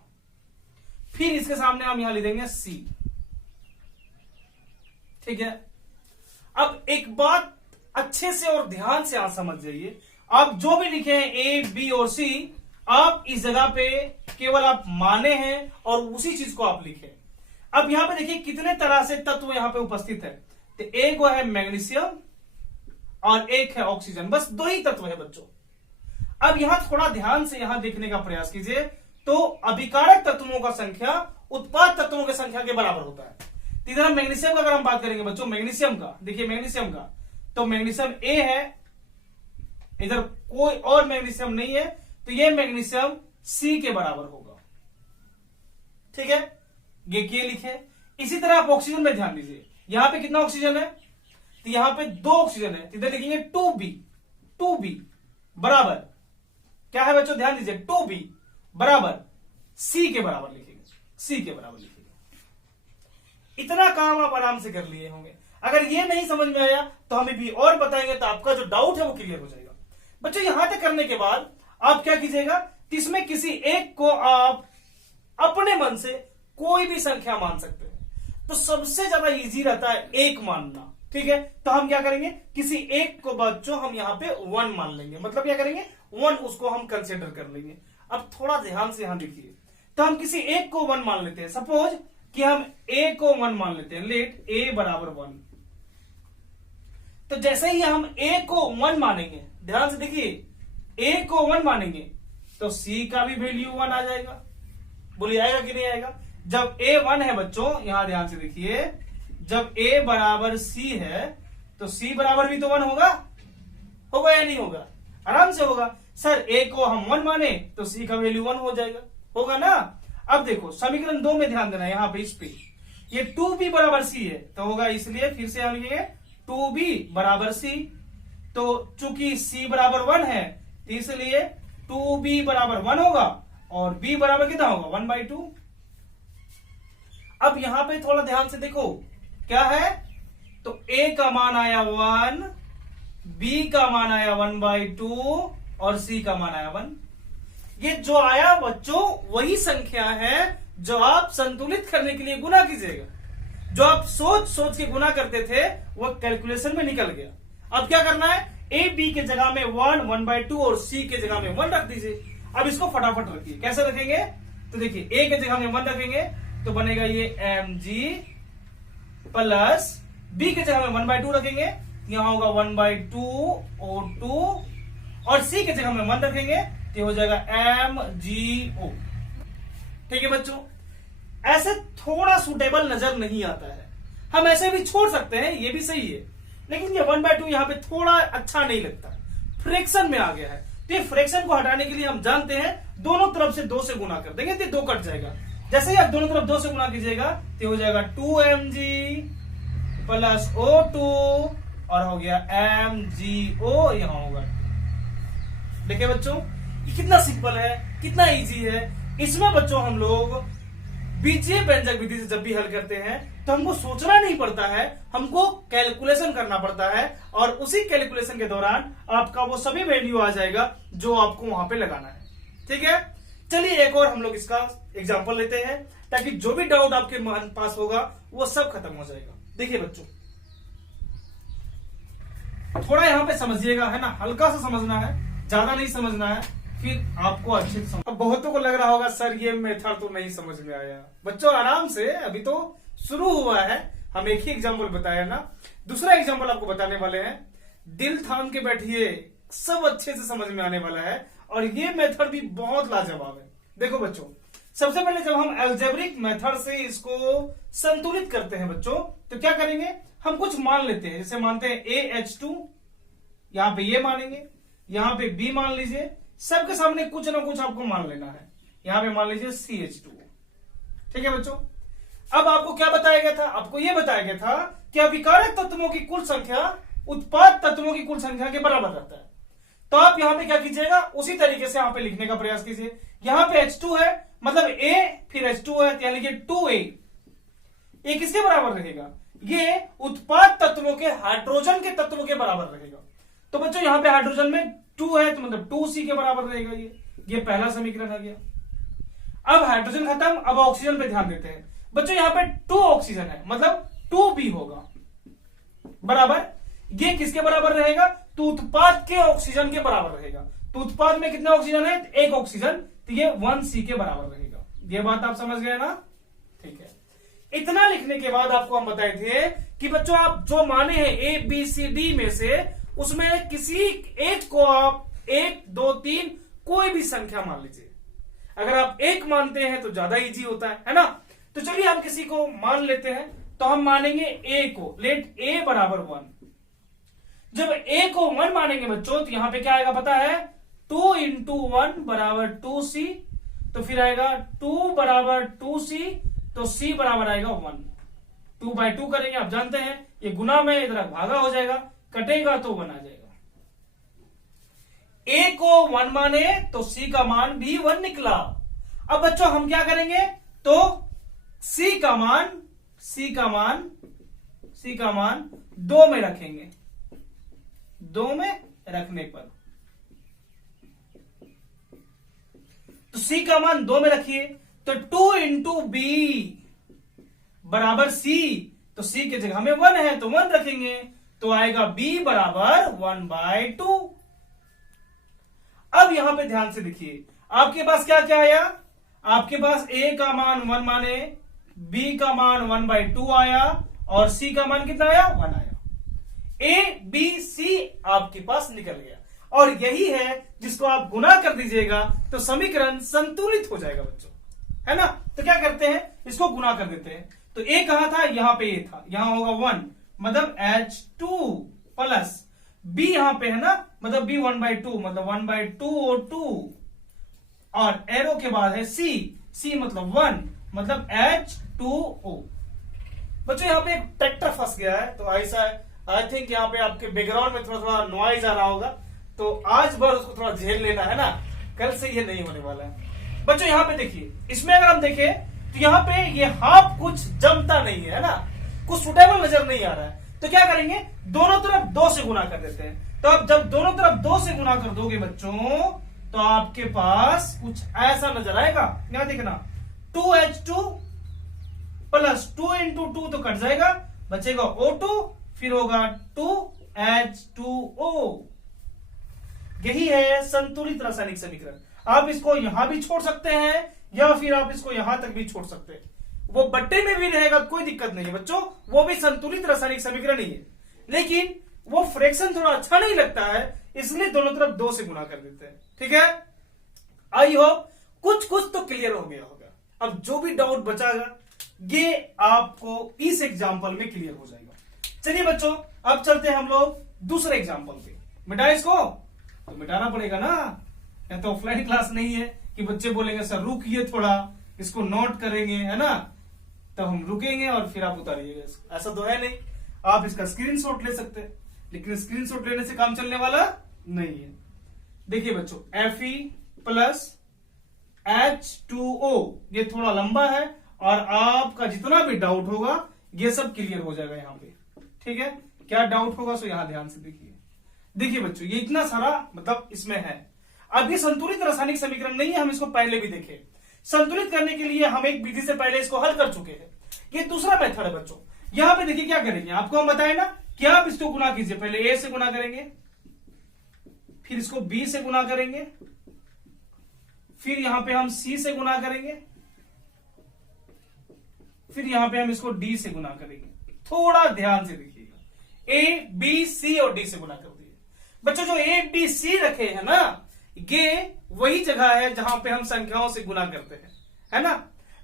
फिर इसके सामने हम यहां लिख देंगे सी। ठीक है, अब एक बात अच्छे से और ध्यान से आप समझ जाइए, आप जो भी लिखे हैं ए बी और सी, आप इस जगह पे केवल आप माने हैं और उसी चीज को आप लिखे। अब यहां पे देखिए कितने तरह से तत्व यहां पे उपस्थित है, तो एक वो है मैग्नीशियम और एक है ऑक्सीजन, बस दो ही तत्व है बच्चों। अब यहां थोड़ा ध्यान से यहां देखने का प्रयास कीजिए, तो अभिकारक तत्वों का संख्या उत्पाद तत्वों की संख्या के बराबर होता है। तो इधर हम मैग्नीशियम का अगर हम बात करेंगे बच्चों, मैग्नीशियम का देखिए, मैग्नीशियम का तो मैग्नीशियम ए है, इधर कोई और मैग्नीशियम नहीं है, तो ये मैग्नीशियम सी के बराबर होगा। ठीक है, ये के लिखे। इसी तरह आप ऑक्सीजन में ध्यान दीजिए, यहां पे कितना ऑक्सीजन है, तो यहां पे 2 ऑक्सीजन है, इधर लिखेंगे 2b बराबर क्या है बच्चों, ध्यान दीजिए 2b बराबर सी के बराबर लिखेंगे, सी के बराबर लिखेंगे। इतना काम आप आराम से कर लिए होंगे। अगर ये नहीं समझ में आया तो हमें भी और बताएंगे, तो आपका जो डाउट है वो क्लियर हो जाएगा। बच्चों यहां तक करने के बाद आप क्या कीजिएगा, इसमें किसी एक को आप अपने मन से कोई भी संख्या मान सकते हैं। तो सबसे ज्यादा इजी रहता है एक मानना। ठीक है, तो हम क्या करेंगे, किसी एक को बच्चों हम यहां पे 1 मान लेंगे, मतलब क्या करेंगे 1 उसको हम कंसिडर कर लेंगे। अब थोड़ा ध्यान से यहां देखिए, तो हम किसी एक को 1 मान लेते हैं। सपोज कि हम ए को 1 मान लेते हैं, लेट ए बराबर 1। तो जैसे ही हम ए को 1 मानेंगे, ध्यान से देखिए, ए को 1 मानेंगे तो सी का भी वैल्यू 1 आ जाएगा। बोलिए आएगा कि नहीं आएगा। जब ए 1 है बच्चों, यहां ध्यान से देखिए, जब ए बराबर सी है तो सी बराबर भी तो 1 होगा, होगा या नहीं होगा, आराम से होगा। सर ए को हम 1 माने तो सी का वैल्यू 1 हो जाएगा, होगा ना। अब देखो समीकरण 2 में ध्यान देना, यहां पे इस पे ये 2b बराबर सी है तो होगा, इसलिए फिर से हम लिखेंगे 2b बराबर सी। तो चूंकि c बराबर 1 है इसलिए 2b बराबर 1 होगा और b बराबर कितना होगा 1/2। अब यहां पे थोड़ा ध्यान से देखो क्या है, तो a का मान आया 1, b का मान आया 1/2 और c का मान आया 1। ये जो आया बच्चों वही संख्या है जो आप संतुलित करने के लिए गुना कीजिएगा। जो आप सोच सोच के गुना करते थे वो कैलकुलेशन में निकल गया। अब क्या करना है, ए बी के जगह में 1, 1/2 और सी के जगह में 1 रख दीजिए। अब इसको फटाफट रखिए, कैसे रखेंगे, तो देखिए ए के जगह में 1 रखेंगे तो बनेगा ये mg प्लस बी के जगह में 1/2 रखेंगे, यहां होगा 1/2 O2 और सी के जगह में 1 रखेंगे तो हो जाएगा mgO। ठीक है बच्चों, ऐसे थोड़ा सुटेबल नजर नहीं आता है, हम ऐसे भी छोड़ सकते हैं, ये भी सही है, लेकिन ये 1/2 यहां पे थोड़ा अच्छा नहीं लगता, फ्रैक्शन में आ गया है। तो ये फ्रैक्शन को हटाने के लिए हम जानते हैं दोनों तरफ से 2 से गुना कर देंगे तो 2 कट जाएगा। जैसे ही आप दोनों तरफ 2 से गुना कीजिएगा तो हो जाएगा 2mg प्लस O2 और हो गया mgO, यहां होगा। देखिए बच्चों ये कितना सिंपल है, कितना इजी है। इसमें बच्चों हम लोग बीजीय व्यंजक विधि से जब भी हल करते हैं तो हमको सोचना नहीं पड़ता है, हमको कैलकुलेशन करना पड़ता है और उसी कैलकुलेशन के दौरान आपका वो सभी वैल्यू आ जाएगा जो आपको वहां पे लगाना है। ठीक है, चलिए एक और हम लोग इसका एग्जांपल लेते हैं ताकि जो भी डाउट आपके पास होगा वो सब खत्म हो जाएगा। देखिए बच्चों थोड़ा यहां पे समझिएगा, है ना, हल्का सा समझना है, ज्यादा नहीं समझना है, फिर आपको अच्छे से समझ। अब बहुतों को लग रहा होगा सर ये मेथड तो नहीं समझ में आया। बच्चों आराम से, अभी तो शुरू हुआ है, हम एक ही एग्जांपल बताया ना, दूसरा एग्जांपल आपको बताने वाले हैं। दिल थाम के बैठिए, सब अच्छे से समझ में आने वाला है और ये मेथड भी बहुत लाजवाब है। देखो बच्चों सबसे पहले जब हम अलजेब्रिक मेथड से इसको संतुलित करते हैं बच्चों तो क्या करेंगे, हम कुछ मान लेते हैं, जैसे मानते हैं AH2, यहां पे ये मानेंगे, यहां पे B मान लीजिए, सबके सामने कुछ ना कुछ आपको मान लेना है। यहां पे मान लीजिए CH2। ठीक है बच्चों, अब आपको क्या बताया गया था? आपको यह बताया गया था कि अभिकारक तत्वों की कुल संख्या उत्पाद तत्वों की कुल संख्या के बराबर रहता है। तो आप यहां पे क्या कीजिएगा, उसी तरीके से यहां पे लिखने का प्रयास कीजिए। यहां पे H2 है, मतलब A फिर H2 है, यानी कि 2A। ये किसके बराबर रहेगा? ये उत्पाद तत्वों के हाइड्रोजन के तत्वों के बराबर रहेगा। तो बच्चों यहां पे हाइड्रोजन में 2 है, तो मतलब 2C के बराबर रहेगा। ये पहला समीकरण आ गया। अब हाइड्रोजन खत्म, अब ऑक्सीजन पे ध्यान देते हैं। बच्चों यहां पे 2 ऑक्सीजन है, मतलब 2B होगा बराबर। ये किसके बराबर रहेगा? तो उत्पाद के ऑक्सीजन के बराबर रहेगा। तो उत्पाद में कितना ऑक्सीजन है? 1 ऑक्सीजन, तो ये 1C के बराबर रहेगा। ये बात आप समझ गए ना? ठीक है। इतना लिखने के बाद आपको हम बताए थे कि बच्चों आप जो माने हैं ABCD में से, उसमें किसी एक को आप 1 2 3 कोई भी संख्या मान लीजिए। अगर आप 1 मानते हैं तो ज्यादा इजी होता है ना? तो चलिए हम किसी को मान लेते हैं। तो हम मानेंगे A को, लेट A बराबर 1। जब A को 1 मानेंगे बच्चों, तो यहां पे क्या आएगा पता है? 2 इंटू 1 बराबर 2C। तो फिर आएगा 2 बराबर 2C, तो C बराबर आएगा 1। 2/2 करेंगे, आप जानते हैं ये गुना में इधर भागा हो जाएगा, कटेगा तो 1 आ जाएगा। A को 1 माने तो C का मान भी 1 निकला। अब बच्चों हम क्या करेंगे? तो C का मान 2 में रखेंगे। 2 में रखने पर तो C का मान 2 में रखिए, तो 2 इंटू B बराबर C। तो C की जगह में 1 है तो 1 रखेंगे, तो आएगा B बराबर 1/2। अब यहां पे ध्यान से देखिए, आपके पास क्या क्या आया? आपके पास A का मान 1 माने, B का मान 1/2 आया, और C का मान कितना आया? 1 आया। ABC आपके पास निकल गया, और यही है जिसको आप गुना कर दीजिएगा तो समीकरण संतुलित हो जाएगा बच्चों, है ना? तो क्या करते हैं, इसको गुना कर देते हैं। तो A कहां था? यहां पे A था, यहां होगा 1, मतलब H2 प्लस B यहां पे है ना, मतलब B 1/2, मतलब 1/2 O2, और एरो के बाद है C मतलब 1, मतलब H2O। बच्चों यहां पे एक ट्रैक्टर फंस गया है, तो ऐसा है, आई थिंक यहाँ पे आपके बैकग्राउंड में थोड़ा थोड़ा नॉइज आ रहा होगा, तो आज भर उसको थोड़ा झेल लेना है ना, कल से ये नहीं होने वाला है। बच्चों यहाँ पे देखिए, इसमें अगर हम देखें तो यहाँ पे ये हाफ कुछ जमता नहीं है ना, कुछ सुटेबल नजर नहीं आ रहा है। तो क्या करेंगे, दोनों तरफ 2 से गुना कर देते हैं। तो अब जब दोनों तरफ 2 से गुना कर दोगे बच्चों, तो आपके पास कुछ ऐसा नजर आएगा। क्या देखना, 2H2 प्लस 2 इंटू 2 तो कट जाएगा, बचेगा O2, फिर होगा 2H2O। यही है संतुलित रासायनिक समीकरण। आप इसको यहां भी छोड़ सकते हैं, या फिर आप इसको यहां तक भी छोड़ सकते हैं। वो बट्टे में भी रहेगा, कोई दिक्कत नहीं है बच्चों, वो भी संतुलित रासायनिक समीकरण ही है, लेकिन वो फ्रैक्शन थोड़ा अच्छा नहीं लगता है, इसलिए दोनों तरफ 2 से गुना कर देते हैं। ठीक है, आई होप कुछ तो क्लियर हो गया होगा। अब जो भी डाउट बचागा ये आपको इस एग्जाम्पल में क्लियर हो जाएगा। चलिए बच्चों, अब चलते हैं हम लोग दूसरे एग्जाम्पल पे। मिटाए इसको, तो मिटाना पड़ेगा ना, या तो ऑफलाइन क्लास नहीं है कि बच्चे बोलेंगे सर रुकिए थोड़ा, इसको नोट करेंगे, है ना, तब हम रुकेंगे और फिर आप उतारिएगा इसको। ऐसा तो है नहीं, आप इसका स्क्रीनशॉट ले सकते हैं, लेकिन स्क्रीनशॉट लेने से काम चलने वाला नहीं है। देखिए बच्चों, Fe प्लस H2O ये थोड़ा लंबा है, और आपका जितना भी डाउट होगा ये सब क्लियर हो जाएगा यहाँ पे। ठीक है, क्या डाउट होगा सो यहां ध्यान से देखिए। देखिए बच्चों, ये इतना सारा मतलब इसमें है। अब ये संतुलित रासायनिक समीकरण नहीं है, हम इसको पहले भी देखे। संतुलित करने के लिए हम एक विधि से पहले इसको हल कर चुके हैं। ये दूसरा मेथड है बच्चों। यहां पे देखिए क्या करेंगे, आपको हम बताए ना कि आप इसको गुना कीजिए। पहले A से गुना करेंगे, फिर इसको B से गुना करेंगे, फिर यहां पे हम C से गुना करेंगे, फिर यहां पे हम इसको D से गुना करेंगे। थोड़ा ध्यान से देखिएगा, A, B, C और D से गुना कर दिए। बच्चों जो A, B, C रखे हैं ना, ये वही जगह है जहां पे हम संख्याओं से गुना करते हैं, है ना।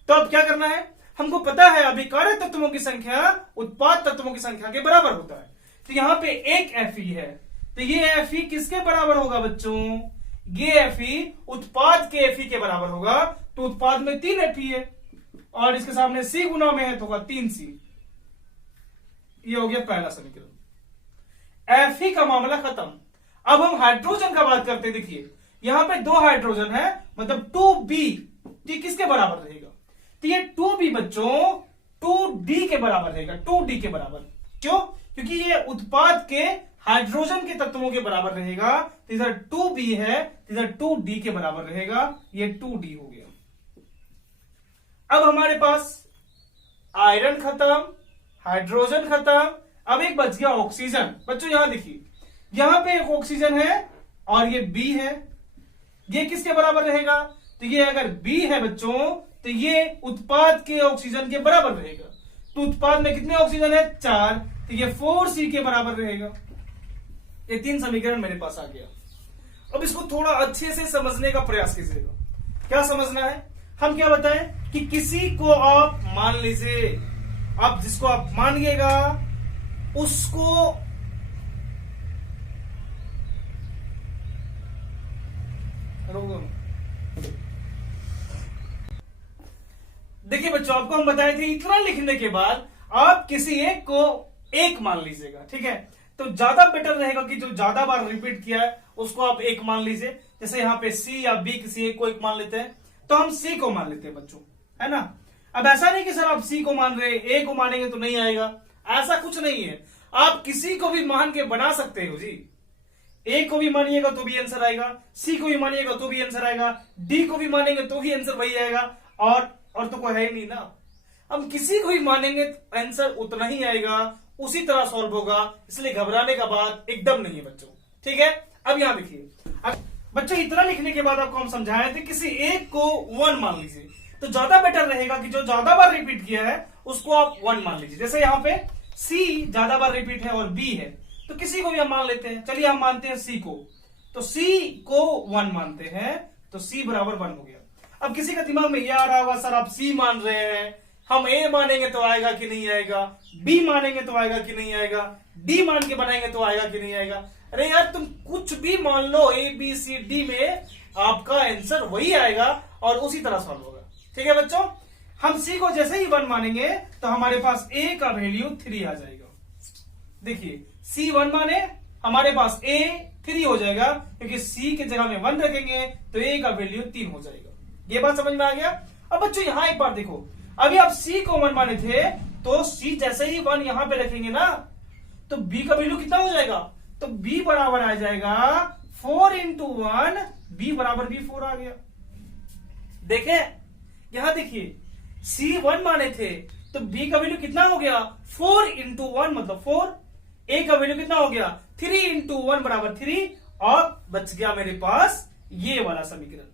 तो अब क्या करना है, हमको पता है अभिकारक तत्वों की संख्या उत्पाद तत्वों की संख्या के बराबर होता है। तो यहां पे एक Fe है, तो ये Fe किसके बराबर होगा बच्चों, ये Fe उत्पाद के Fe के बराबर होगा। तो उत्पाद में 3 Fe है, और इसके सामने C गुना में है तो होगा 3C। ये हो गया पहला समीकरण। Fe का मामला खत्म। अब हम हाइड्रोजन का बात करते हैं। देखिए यहां पे 2 हाइड्रोजन है, मतलब 2B, ये किसके बराबर रहेगा? तो ये 2B बच्चों 2D के बराबर रहेगा, 2D के बराबर। क्यों? क्योंकि ये उत्पाद के हाइड्रोजन के तत्वों के बराबर रहेगा। तो इधर 2B है, इधर 2D के बराबर रहेगा, ये 2D हो गया। अब हमारे पास आयरन खत्म, हाइड्रोजन खत्म, अब एक बच गया ऑक्सीजन। बच्चों यहां देखिए, यहां पे एक ऑक्सीजन है और ये B है, ये किसके बराबर रहेगा? तो ये अगर B है बच्चों तो ये उत्पाद के ऑक्सीजन के बराबर रहेगा। तो उत्पाद में कितने ऑक्सीजन है? 4, तो ये 4C के बराबर रहेगा। ये 3 समीकरण मेरे पास आ गया। अब इसको थोड़ा अच्छे से समझने का प्रयास कीजिएगा। क्या समझना है? हम क्या बताएं कि किसी को आप मान लीजिए, आप जिसको आप मानिएगा उसको देखिए बच्चों, आपको हम बताए थे इतना लिखने के बाद आप किसी एक को एक मान लीजिएगा, ठीक है? तो ज्यादा बेटर रहेगा कि जो ज्यादा बार रिपीट किया है उसको आप एक मान लीजिए। जैसे यहाँ पे C या B किसी एक को एक मान लेते हैं, तो हम C को मान लेते हैं बच्चों, है ना? अब ऐसा नहीं कि सर आप C को मान रहे, A को मानेंगे तो नहीं आएगा, ऐसा कुछ नहीं है। आप किसी को भी मान के बना सकते हो जी। A को भी मानिएगा तो भी आंसर आएगा, C को भी मानिएगा तो भी आंसर आएगा, D को भी मानेंगे तो भी आंसर वही आएगा, और तो कोई है ही नहीं ना। हम किसी को भी मानेंगे तो आंसर उतना ही आएगा, उसी तरह सॉल्व होगा, इसलिए घबराने का बात एकदम नहीं है बच्चों, ठीक है? अब यहां देखिए, अब बच्चों इतना लिखने के बाद आपको हम समझाए थे किसी एक को 1 मान लीजिए, तो ज्यादा बेटर रहेगा कि जो ज्यादा बार रिपीट किया है उसको आप 1 मान लीजिए। जैसे यहाँ पे C ज्यादा बार रिपीट है और B है, तो किसी को भी हम मान लेते हैं। चलिए हम मानते हैं C को, तो C को 1 मानते हैं, तो C बराबर 1 हो गया। अब किसी का दिमाग में ये आ रहा होगा, सर आप C मान रहे हैं, हम A मानेंगे तो आएगा कि नहीं आएगा, B मानेंगे तो आएगा कि नहीं आएगा, D मान के बनाएंगे तो आएगा कि नहीं आएगा। अरे यार तुम कुछ भी मान लो, A B C D में आपका आंसर वही आएगा और उसी तरह सॉल्व होगा, ठीक है बच्चों? हम C को जैसे ही 1 मानेंगे तो हमारे पास A का वैल्यू 3 आ जाएगा। देखिए C 1 माने, हमारे पास A 3 हो जाएगा, क्योंकि C के जगह में 1 रखेंगे तो A का वैल्यू 3 हो जाएगा। ये बात समझ में आ गया? अब बच्चों यहां एक बार देखो, अभी आप C को 1 माने थे, तो C जैसे ही 1 यहां पे रखेंगे ना, तो B का वैल्यू कितना हो जाएगा? तो B बराबर आ जाएगा 4 इंटू 1, B बराबर भी 4 आ गया। देखे यहां देखिए, C 1 माने थे तो B का वैल्यू कितना हो गया? 4 इंटू 1 मतलब 4। A का वैल्यू कितना हो गया? 3 इंटू 1 बराबर 3, और बच गया मेरे पास ये वाला समीकरण।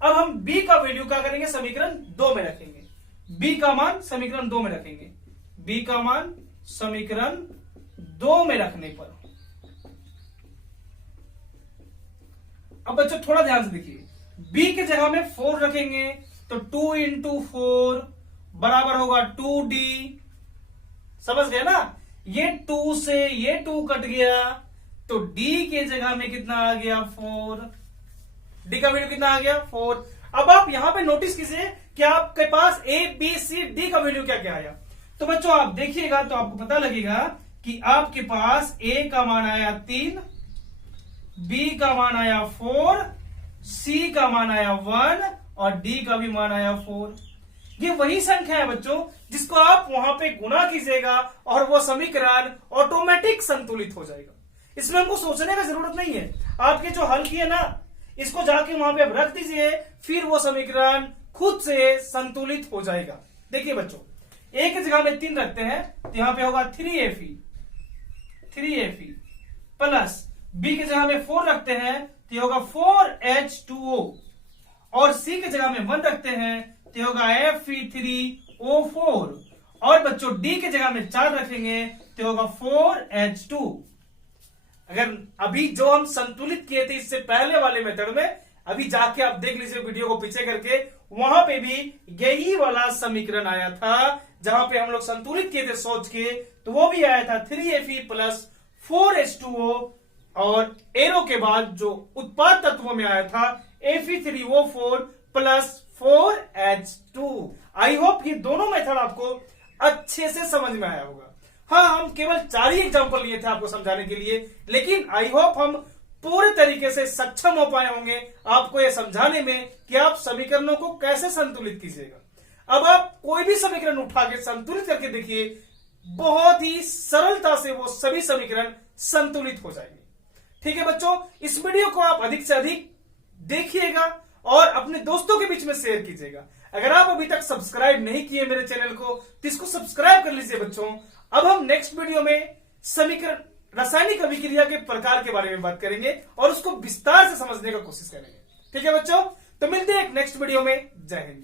अब हम B का वैल्यू क्या करेंगे? समीकरण 2 में रखेंगे। B का मान समीकरण 2 में रखेंगे। B का मान समीकरण 2 में रखने पर, अब बच्चों थोड़ा ध्यान से देखिए, B के जगह में 4 रखेंगे तो 2 इंटू 4 बराबर होगा 2D। समझ गए ना? ये 2 से ये 2 कट गया, तो D के जगह में कितना आ गया? 4। D का वैल्यू कितना आ गया? 4। अब आप यहां पे नोटिस कीजिए कि आपके पास A B C D का वैल्यू क्या क्या आया। तो बच्चों आप देखिएगा तो आपको पता लगेगा कि आपके पास A का मान आया 3, B का मान आया 4, C का मान आया 1 और D का भी मान आया 4। ये वही संख्या है बच्चों जिसको आप वहां पे गुणा कीजिएगा और वो समीकरण ऑटोमेटिक संतुलित हो जाएगा। इसमें हमको सोचने की जरूरत नहीं है। आपके जो हल किए ना, इसको जाके वहां पे रख दीजिए, फिर वो समीकरण खुद से संतुलित हो जाएगा। देखिए बच्चों, A की जगह में 3 रखते हैं तो यहां पे होगा 3Fe प्लस B की जगह में 4 रखते हैं तो होगा 4H2O, और C की जगह में 1 रखते हैं तो होगा Fe3O4, और बच्चों D की जगह में 4 रखेंगे तो होगा 4H2। अगर अभी जो हम संतुलित किए थे इससे पहले वाले मेथड में, अभी जाके आप देख लीजिए वीडियो को पीछे करके, वहां पे भी यही वाला समीकरण आया था जहां पे हम लोग संतुलित किए थे सोच के, तो वो भी आया था 3Fe प्लस 4H2O, और एरो के बाद जो उत्पाद तत्वों में आया था Fe3O4 plus 4H2। I hope ये दोनों मेथड आपको अच्छे से समझ में आया होगा। हाँ, हम केवल 4 ही एग्जाम्पल लिए थे आपको समझाने के लिए, लेकिन आई होप हम पूरे तरीके से सक्षम हो पाए होंगे आपको यह समझाने में कि आप समीकरणों को कैसे संतुलित कीजिएगा। अब आप कोई भी समीकरण उठा के संतुलित करके देखिए, बहुत ही सरलता से वो सभी समीकरण संतुलित हो जाएंगे। ठीक है बच्चों, इस वीडियो को आप अधिक से अधिक देखिएगा और अपने दोस्तों के बीच में शेयर कीजिएगा। अगर आप अभी तक सब्सक्राइब नहीं किए मेरे चैनल को तो इसको सब्सक्राइब कर लीजिए बच्चों। अब हम नेक्स्ट वीडियो में समीकरण रासायनिक अभिक्रिया के प्रकार के बारे में बात करेंगे और उसको विस्तार से समझने का कोशिश करेंगे। ठीक है बच्चों, तो मिलते हैं एक नेक्स्ट वीडियो में। जय हिंद।